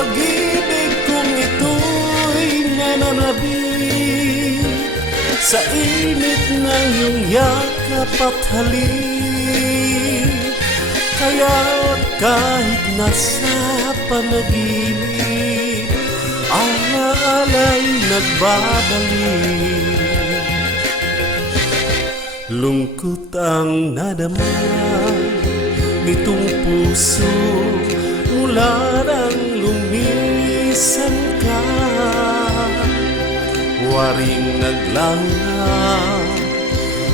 Pag-ibig kong ito'y nananabik sa init ng iyong yakap at halik. Kaya't kahit nasa panaginip, alaala'y nagbabalik. Lungkot ang nadama nitong puso mula nang lumisan ka. Waring naglaho na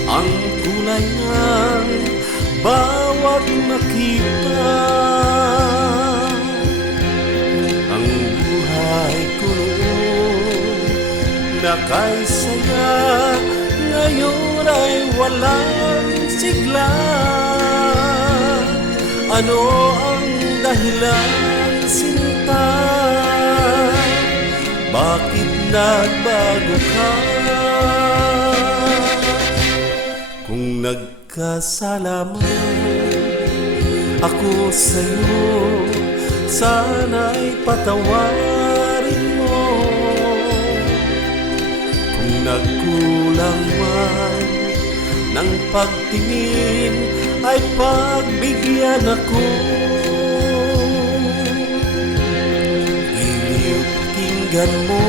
ang kulay ng bawat makita. Ang buhay ko noon na kay saya, ngayon ay walang sigla. Ano ang dahilan, sinta? Bakit nagbago ka? Kung nagkasalaman ako sa'yo, sana'y patawarin mo. Kung nagkulang man ng pagtingin, ay pagbigyan ako. Iliw pakinggan mo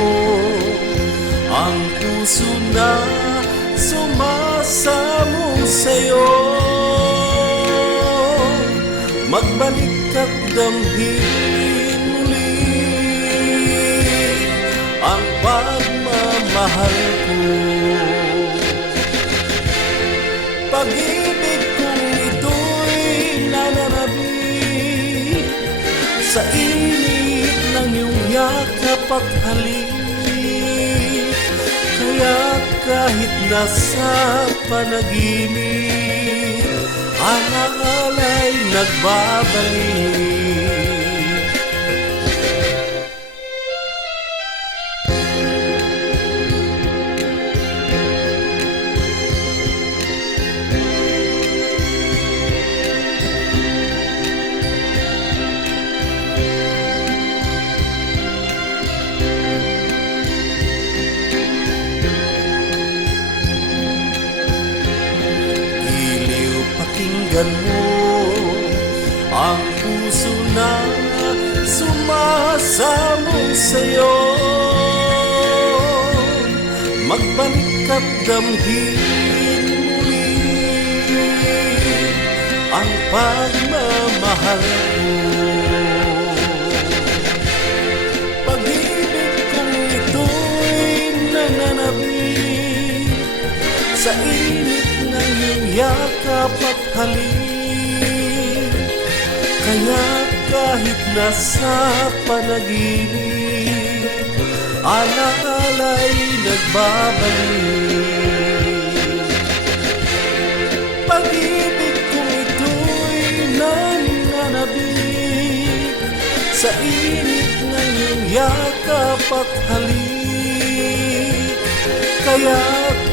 ang puso na sumasamo sa'yo. Magbalik at damhin muli ang pagmamahal ko. Pag-ibig kong ito'y nananabik sa init ng iyong yakap at halik. Kaya kahit nasa panaginip, alaala'y nagbabalik. Pakinggan mo ang puso na sumasamo sa'yo. Magbalik at damhin muli ang pagmamahal ko. Pag-ibig kong ito'y nananabik sa init ng iyong yakap at halik. Kaya kahit nasa panaginip, alaala'y nagbabalik. Pag-ibig kong ito'y nananabik sa init ng iyong yakap at halik. Kaya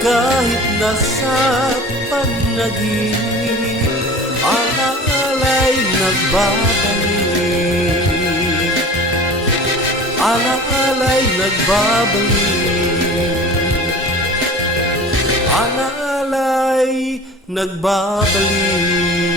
kahit nasa panaginip, alaala'y nagbabalik. Alaala'y nagbabalik. Alaala'y nagbabalik.